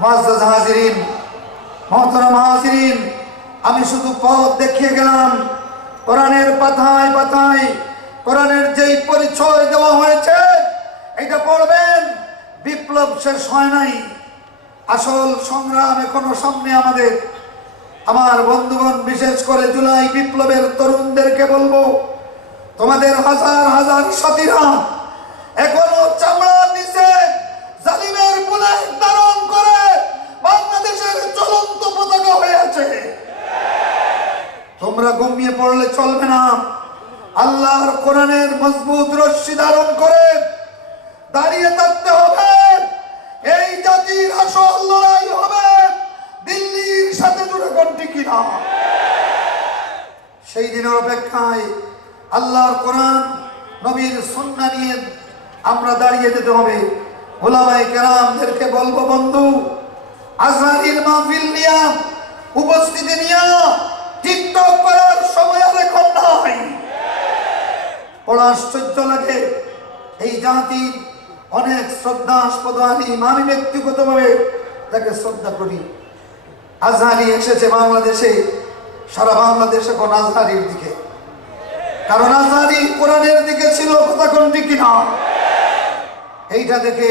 মুআজ্জাজ হাজিরিন, মহতরম হাজিরিন, আমি শুধু পথ দেখিয়ে গেলাম। কোরআনের পাতায় পাতায়, কোরআনের যেই পরিচয় দেওয়া হয়েছে এটা পড়বেন, বিপ্লব শেষ হয় নাই। আসল সংগ্রাম এখনও সামনে আমাদের। আমার বন্ধুগণ, বিশেষ করে জুলাই বিপ্লবের তরুণদেরকে বলব, তোমাদের হাজার হাজার সাথীরা, এখনও চামড়ার নিচে জালিমের বুলেট ধারণ করে বাংলাদেশের চলন্ত পতাকা হয়ে আছে তোমরা ঘুমিয়ে পড়লে চলবে না। আল্লাহর কোরআনের মজবুত রশ্মি ধারণ করে দাঁড়িয়ে থাকতে হবে। এই জাতির আসল লড়াই হবে দিল্লির সাথে জুড়ে কোনটি কিনা সেই দিনের অপেক্ষায় আল্লাহর কোরআন, নবীর সন্না নিয়ে আমরা দাঁড়িয়ে যেতে হবে। ওলামাই কেরামদেরকে বলব, বন্ধু, আজহারির মাহফিল নিয়া, উপস্থিতি নিয়া টিকটক করার সময় আর এখন নাই। বড় আশ্চর্য লাগে, এই জাতি অনেক শ্রদ্ধাস্পদ আলিম। আমি ব্যক্তিগতভাবে তাকে শ্রদ্ধা করি। আজহারি এসেছে বাংলাদেশে, সারা বাংলাদেশ এখন আজহারির দিকে। কারণ আজহারি কোরআনের দিকে ছিল, কথা কোনটি কিনা? এইটা দেখে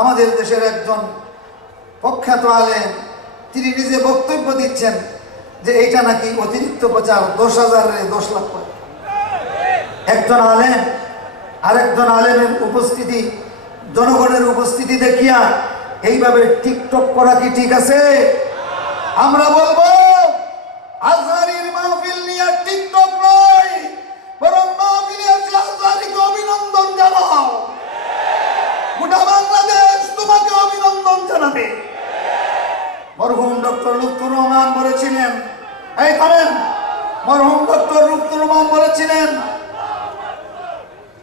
আমাদের দেশের একজন প্রখ্যাত আলেন তিনি নিজে বক্তব্য দিচ্ছেন যে এইটা নাকি অতিরিক্ত প্রচার, দশ হাজারে দশ লাখ করে। একজন আলেম, আরেকজন আলেমের উপস্থিতি, জনগণের উপস্থিতি দেখিয়া এইভাবে টিকটক করা কি ঠিক আছে? আমরা বলব, আজহারির অভিনন্দন জানাবে। মরহুম থামেন মরহুম ডক্টর রহমান বলেছিলেন,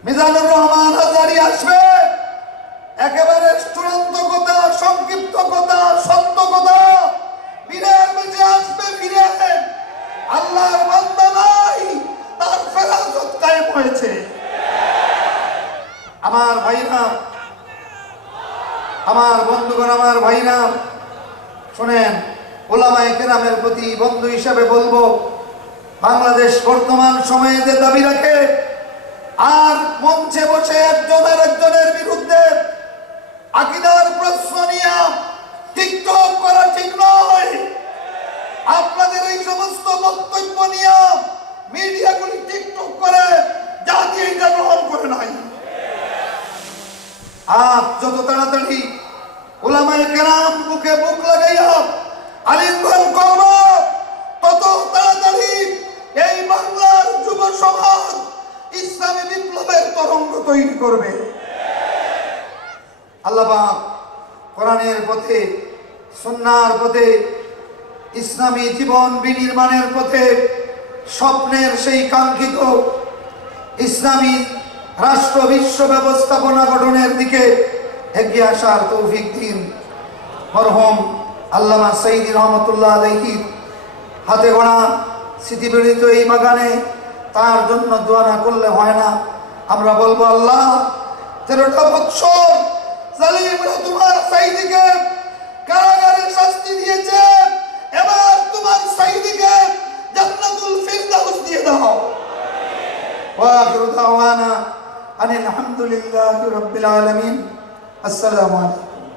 মিজানুর রহমান হাজারি আসবে। একেবারে চূড়ান্ত কথা, সংক্ষিপ্ত কথা, সত্য কথা। বেঁচে আসবে ফিরে আল্লাহর বান্দা নাই, তার ফেরাজত কায়েম হয়েছে। আমার ভাইরা, আমার বন্ধুগণ, আমার ভাইরা, শোনেন ওলামায়ে কেরামের প্রতি বন্ধু হিসাবে বলব, বাংলাদেশ বর্তমান সময়ে যে দাবি রাখে, আর মঞ্চে বসে একজন একজনের বিরুদ্ধে আকিদার প্রশ্ন নিয়ে টিকটক করা ঠিক নয়। আপনাদের এই সমস্ত বক্তব্য নিয়ে মিডিয়াগুলি টিকটক করে, জাতি এটা গ্রহণ করে নাই। আজ যত তাড়াতাড়ি ওলামায়ে কেরাম বুকে বুক লাগাইয়া আলিঙ্গন করব। তত তাড়াতাড়ি এই বাংলার যুব সমাজ ইসলামী বিপ্লবের তরঙ্গ তৈরি করবে। আল্লাহ কোরআনের পথে, সুন্নার পথে, ইসলামী জীবন বিনির্মাণের পথে স্বপ্নের সেই কাঙ্ক্ষিত ইসলামী রাষ্ট্র বিশ্ব ব্যবস্থাপনা গঠনের দিকে এগিয়ে আসার তৌফিক দিন। মরহম আল্লামা সঈদি রহমতুল্লাহ আলহি হাতে গোড়া স্মৃতিবিড়িত এই বাগানে তার জন্য দোয়া না করলে হয় না। আমরা বলব, আল্লাহ, তেরোটা বৎসর জালিমরা তোমার সাইদিকে শাস্তি এবার তোমার সাইদিকে দিয়ে দাও।